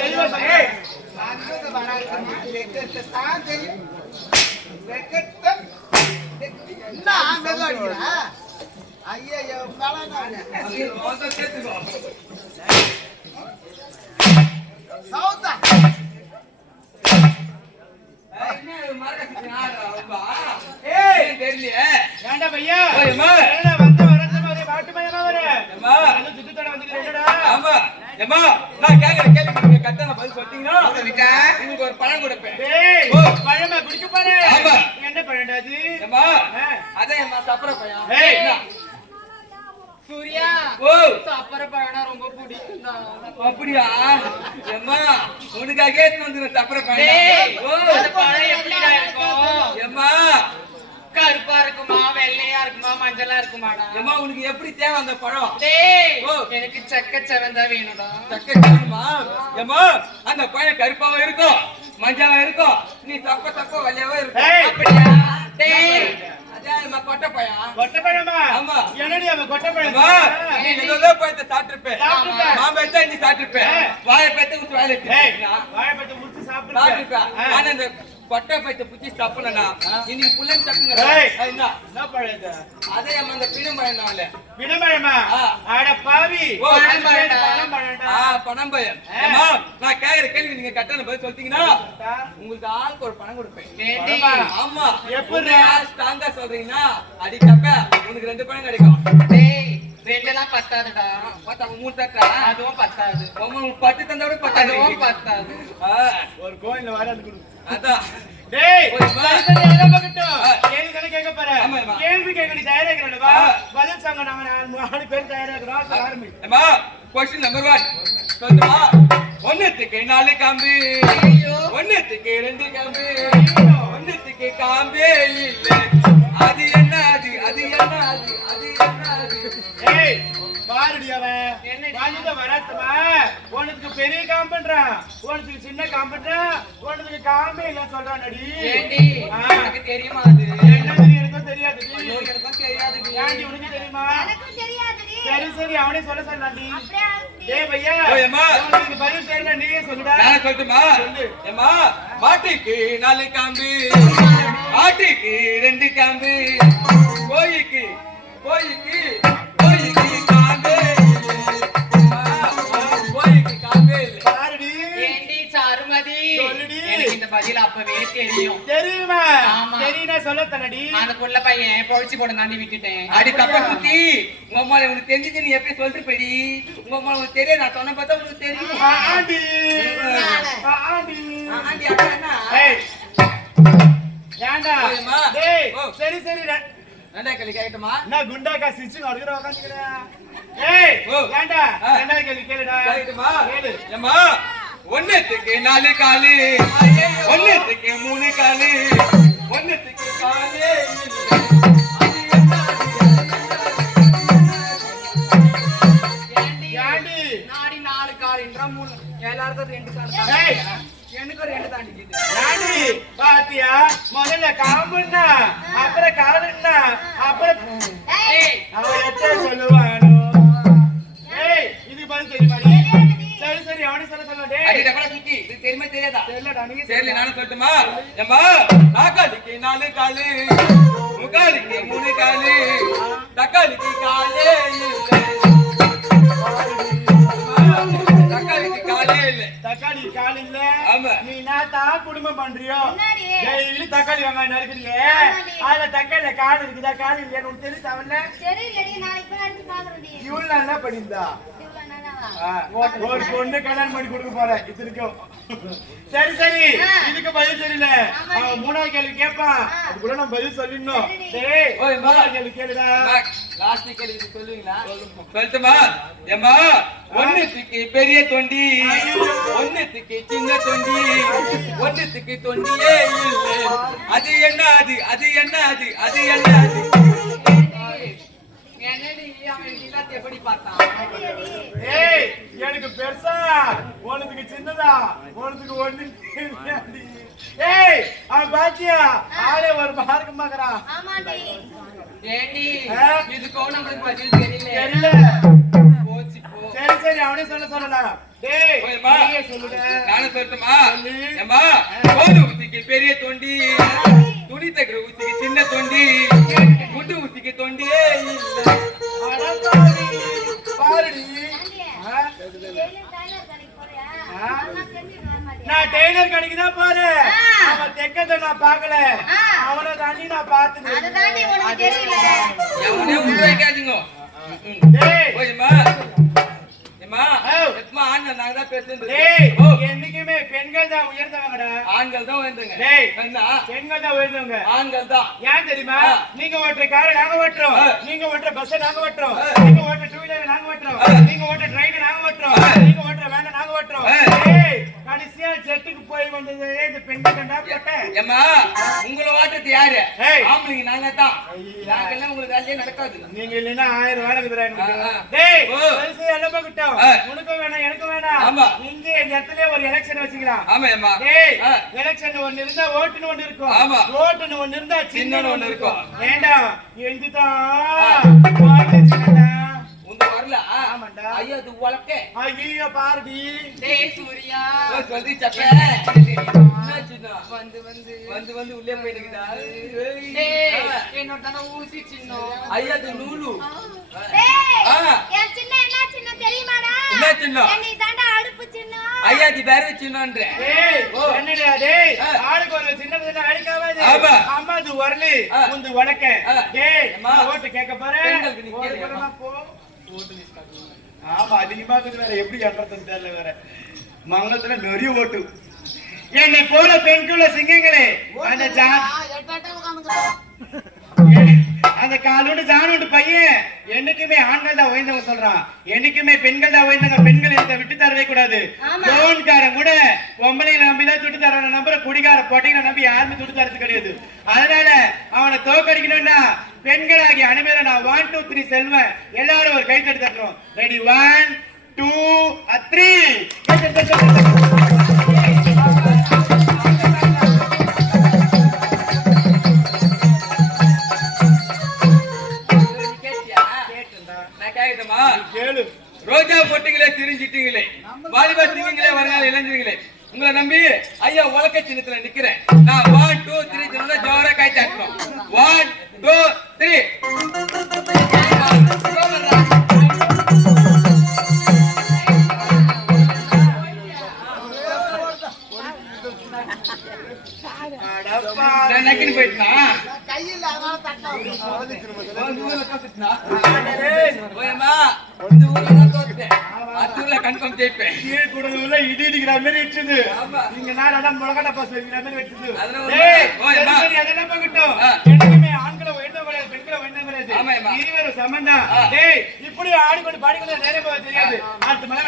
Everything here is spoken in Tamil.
தெளிவா சொல்லு. ஏண்டா பையா வந்து வரது பாட்டு பையனா வர சுத்தத்தோட வந்து ஆமா ஏமா நான் கேக்குற கேள்வி கரெக்டான பதில் சொல்றீங்களா உங்களுக்கு ஒரு பழம் கொடுப்பேன். பழமா குடிக்க பாரு. ஆமா என்ன பழம்டா அது? ஏமா அதான் ஏமா சப்பர பழம். சூர்யா ஓ சப்பர பழம்னா ரொம்ப பிடிக்கும்டா. அப்படியா ஏமா உனக்காக ஏத்து வந்து சப்பர டேய் பழம். ஓ அந்த பழம் எப்படிடா இருக்கும்? ஏமா கருப்பா இருக்குமா வெள்ளையா இருக்குமா மஞ்சளா இருக்குமாடா? ஏமா உனக்கு எப்படி தேவை அந்த பழம்? டேய் ஓ எனக்கு சக்க செவந்தா வேணும்டா. சக்கை தேவைமா? ஏமா அந்த பழம் கருப்பாவும் இருக்கும் மஞ்சளா இருக்கும் நீ தப்ப தப்ப வெள்ளையாவும் இருக்கும். அப்படியா? டேய் அதான் கொட்டை பழம். கொட்டை பழமா? ஆமா. என்னடி அவன் கொட்டை பழம்? நீ ஏதோ பழத்தை சாப்பிட்டிருப்ப. மாம்பழத்தை நீ சாப்பிட்டிருப்ப. வாழைப்பழத்தை ஊத்தி வாயில வாழைப்பழத்தை ஊத்தி சாப்பிட்டிருப்ப. ஆனா இந்த கொட்டை பழத்தை புச்சி சாப்பிடலனா இன்னைக்கு புள்ளன் சாப்பிடுங்க. என்ன பழம் இது? அதே அந்த பிணம்பழம் தான். பிணம்பழமா? அட பாவி. பனம்பழம். நான் கேக்குற கேள்வி நீங்க கரெக்டான பதில் சொல்லிட்டீங்கன்னா உங்களுக்கு ஆளுக்கு ஒரு பணம் கொடுப்பேன். ஆமா எப்படி ஸ்ட்ராங்கா சொல்றீங்கன்னா அடிக்கப்ப உனக்கு 2 பணம் கிடைக்கும். டேய் ரெண்டெல்லாம் பத்தாதுடா. மூணு தட்டா அதுவும் பத்தாது. உங்களுக்கு 10 தந்தா கூட பத்தாது. அதுவும் பத்தாது. ஒரு கோயில்ல வர அது கொடு. அதான் டேய் என்ன பக்கட்டும் கேள்வி தான கேட்க போற. கேள்வி கேட்க நீ தயாரா இருக்கறடா. பதில் சொல்ல நாம 4 பேர் தயாரா இருக்கறோம். ஆரம்பி. அம்மா क्वेश्चन नंबर 1 சொல்லுமா. ஒண்ணுத்துக்கு 4 காம்பு. ஒண்ணுத்துக்கு 2 காம்பு. ஒண்ணுத்துக்கு காம்பே இல்ல. அது என்ன அது அது என்ன அது அது என்ன அது? ஏய் பாருடி அவன் வாங்கிட்ட வராதமா. உனக்கு பெரிய காம்பன்றான் உனக்கு சின்ன காம்பன்றான் உனக்கு காம்பே இல்ல சொல்றானடி. ஏண்டி எனக்கு தெரியுமா அது? என்ன தெரியும்? எனக்கும் தெரியாதுடி. எனக்கும் தெரியாதுடி. ஏண்டி உனக்கு தெரியுமா? எனக்கும் தெரியாதுடி. சரி அவனே சொல்ல சொன்னான்டி. டேய் பையா ஓயம்மா உனக்கு பதில் தெரியல நீ சொல்லுடா. நான் சொல்லட்டுமா? ஏம்மா மாட்டுக்கு 4 காம்பு. ஆட்டுக்கு 2 காம்பு. கோழிக்கு கோழிக்கு கோழிக்கு காம்பே கோழிக்கு காம்பே இல்ல. பாருடி. ஏண்டி சாருமதி சொல்லுடி. எனக்கு இந்த பதில் அப்பவே தெரியும். தெரியுமா? ஆமா. தெரியுனா சொல்ல தனடி. அதுக்குள்ள பையன் பொழிச்சு போட தாண்டி விட்டுட்டேன். அடி தப்பா சுத்தி உங்க அம்மா உனக்கு தெரிஞ்சது நீ எப்படி சொல்லிட்டு போடி. உங்க அம்மா உனக்கு தெரியும் நான் சொன்ன பார்த்தா உனக்கு தெரியும். ஆண்டி ஆண்டி ஆண்டி அண்ணா ஏய் ஏண்டா டேய் சரி ரெண்டா கேள்வி கேட்கட்டுமா? நான் குண்டாக்கா சிச்சு அடிக்குற உட்கார்ந்திருக்கேன். ஏய் ஏண்டா ரெண்டா கேள்வி கேளுடா. கேட்கட்டுமா? கேளு. ஏம்மா ஒண்ணுத்துக்கு 4 காலு. ஒண்ணுத்துக்கு 3 காலு. ஒண்ணுத்துக்கு காலே இல்ல. ஏண்டி நாடி 4 கால் என்ற 3 எல்லாருக்கும் 2 கால். ஏய் எனக்கு 2 தாண்டிக்குது. ஏண்டி பாத்தியா முதல்ல காம்புன்னா அப்புறம் காலுன்னா அப்புறம் ஏய் அவன் எத்த சொல்லுவானோ. ஏய் இது பதில் தெரியுமாடி? சரி அவனே சொல்ல டேய். அடி டபரா சுத்தி இது தெரியுமா தெரியாதா? தெரியலடா நீ சரி நானும் சொல்லட்டுமா? ஏம்மா நாக்காளிக்கு 4 காலு. முக்காளிக்கு 3 காலு. தக்காளிக்கு காலே இல்ல. தக்காளிக்கு காலே இல்ல. தக்காளி கால் இல்ல. ஆமா. நீ நாத்தா குடும்பம் பண்றியோ? என்னடி? டெய்லி தக்காளி வெங்காயம் நறுக்குறியே. அதுல தக்காளில கால் இருக்குதா கால் இல்லையா உனக்கு தெரியுதாவல்ல? தெரியலடி. நான் இப்ப அடிச்சு பாக்குறேன்டி. இவ்வளவு நல்லா படிந்தா இவ்வளவு நாளாவா? ஒரு பொண்ணு கல்யாணம் பண்ணி கொடுக்க போற இது இருக்கும். சரி இதுக்கு பதில் தெரியல. அவன் 3வது கேள்வி கேட்பான். அதுக்குள்ள நம்ம பதில் சொல்லிடணும். டேய் ஓய் 3வது கேள்வி கேளுடா. லாஸ்ட் கேள்வி இது சொல்லுவீங்களா? சொல்லட்டுமா? ஏம்மா ஒண்ணுத்துக்கு பெரிய தொண்டி. ஒண்ணுத்துக்கு சின்ன தொண்டி. ஒண்ணுத்துக்கு தொண்டியே இல்ல. அது என்ன அது அது என்ன அது அது என்ன அது? என்னடி அவன் எல்லாத்தையும் எப்படி பார்த்தான்? ஏய் எனக்கு பெருசா உனக்கு சின்னதா உனக்கு ஒண்ணு. ஏய் அவன் பாத்தியா ஆளே ஒரு மார்க்கம் பாக்குறான். ஆமாடி. ஏண்டி இதுக்கோ நம்மளுக்கு பதில் தெரியல. தெரியல. போச்சு போ. சரி அவனே சொல்லலாம். டேய் ஓயம்மா. நீயே சொல்லுடா. நானும் சொல்லட்டுமா சொல்லு. ஏம்மா கோது ஊசிக்கு பெரிய தொண்டி துணி தைக்கிற ஊசிக்கு சின்ன தொண்டி குண்டு ஊசிக்கு தொண்டியே இல்ல அடப்பாவி, பாருடி. ஆ? நான் டெய்லர் கடைக்கு தான் போறேன். அவன் தெக்கத்தை நான் பார்க்கல. அவனை தாண்டி நான் பார்த்தேன். அதுதாண்டி உனக்கு தெரியல. எவனே விட்டு வைக்காதீங்க டேய் ஓயம்மா ஏம்மா எத்மா ஆண்கள் நாங்க தான் பேசுறது டேய் என்னைக்குமே பெண்கள் தான் உயர்ந்தவங்கடா. ஆண்கள் தான் வேண்டுங்க டேய் என்ன பெண்கள் தான் உயர்ந்தவங்க. ஆண்கள் தான் ஏன் தெரியுமா? நீங்க ஓட்டுற காரை நாங்க ஓட்டுறோம். நீங்க ஓட்டுற பஸ் நாங்க ஓட்டுறோம். ஆ. நீங்க ஓட்டுற டூ வீலர் நாங்க ஓட்டுறோம். ஆ. நீங்க ஓட்டுற ட்ரெயின் நாங்க ஓட்டுறோம். ஆ. நீங்க ஓட்டுற வேன் நாங்க ஓட்டுறோம். ஆ. டேய் கடைசியா ஜெட்டுக்கு போய் வந்தது இந்த பெண்கள் கண்டா போட்டேன். ஏம்மா உங்களை வாட்டுறது யாரு ஏய். ஆம்பளைங்க நாங்க தான் ஐயா. நாங்கெல்லாம் உங்களுக்கு வேலையே நடக்காது நீங்க இல்லைன்னா 1000 வேலை இருக்குதுடா எனக்கு. ஆ, ஆ. டேய் ஓ. பெருசு எல்லாம் பக்கட்டும். ஆ. உனக்கும் வேணாம் எனக்கும் வேணாம். ஆமா. இங்க இந்த இடத்துல ஒரு எலெக்ஷன் வச்சுக்கலாம். ஆமா ஏம்மா டேய் ஆ. எலெக்ஷன் ஒன்னு இருந்தா ஓட்டுன்னு ஒன்னு இருக்கும். ஆமா. ஓட்டுன்னு ஒன்னு இருந்தா சின்னன்னு ஒன்னு இருக்கும். இருக்கும். ஏண்டா எழுந்துதான் வாழ்ந்துச்சுடா. உங்க வரல ஆமாண்டா. ஐயா அது உலக்கே ஐயோ பாருடி. டேய் சூர்யா சொல்லி சப்ப என்னாச்சுன்னா வந்து வந்து வந்து வந்து உள்ளே போயிடுங்கடா டேய் என்னோட தான ஊசி சின்னம் ஐயா அது நூலு டேய், ஆ. என் சின்ன என்ன சின்ன தெரியுமாடா? என்ன சின்னம்? என்னை தாண்டா அடுப்பு சின்னம். ஐயா அது வேற சின்னன்ற டேய் ஓ. என்னடா டேய் ஆ. ஆளுக்கு ஒரு சின்ன சின்ன அடிக்காவாது. ஆமா. அம்மா அது வரலி ஆ. உந்து வடக்க. ஆ. டேய் அம்மா. நான் ஓட்டு கேட்க போறேன். பெண்களுக்கு நீ ஒரு கேளு, புறமா அம்மா. போ. ஆமா அதிகமா இருக்குது வேற எப்படி அன்றதுன்னு தெரியல வேற. மங்களத்துல நிறைய ஓட்டு. என்னை போல பெண்குள்ள சிங்கங்களே அந்த அந்த காலோடு ஜானோடு பையன் என்னைக்குமே ஆண்கள் தான் உயர்ந்தவங்க சொல்றான். என்னைக்குமே பெண்கள் தான் உயர்ந்தவங்க. பெண்கள் இதை விட்டு தரவே கூடாது. ஆமா. லோன்காரன் கூட பொம்பளைங்களை நம்பிதான் துட்டு தர நம்புற குடிகார பொட்டைகளை நம்பி யாருமே துட்டு தரது கிடையாது. அதனால அவனை தோக்கடிக்கணும்னா பெண்களாகிய அனைவரும் நான் 1 2 3 செல்வேன். எல்லாரும் ஒரு கை தட்டி தட்டணும். ரெடி 1 2 3 கேட்டியா கேட்டுடா. நான் கேக்குதமா கேளு. ரோஜா போட்டீங்களே திரிஞ்சிட்டீங்களே வாலிபா திங்கிங்களே வருங்கால இளைஞர்களே உங்களை நம்பி ஐயா உலக்க சின்னத்துல நிக்கிறேன். நான் 1 2 3 சொன்னா ஜோரா கை தட்டணும். 1 2 3 அடப்பா. நான் நக்கின்னு போயிட்டா ஓயம்மா இந்த ஊர்ல தான் தோத்துட்டேன். அத்தூர்ல கன்ஃபார்ம் ஜெயிப்பேன். கீழ்குடலுள்ள இடி இடிக்கிற மாதிரி இட்டுது. ஆமா. நீங்க நான் முழக்கட்ட பாஸ் வைக்கிற மாதிரி வெட்டுது. அதெல்லாம் ஒரு டேய், ஓ, அம்மா. சரி, அதெல்லாம் போகட்டும். ஆ. என்னைக்குமே ஆண்களை உயர்ந்தவங்க கிடையாது, பெண்களை உயர்ந்தவங்க கிடையாது. ஆமா, அம்மா. இருவரும் சமம்தான். ஆ. டேய், இப்படி ஆடிக்கொண்டு பாடிக்கொண்டு நேரம் போக தெரியாது. அடுத்த மலை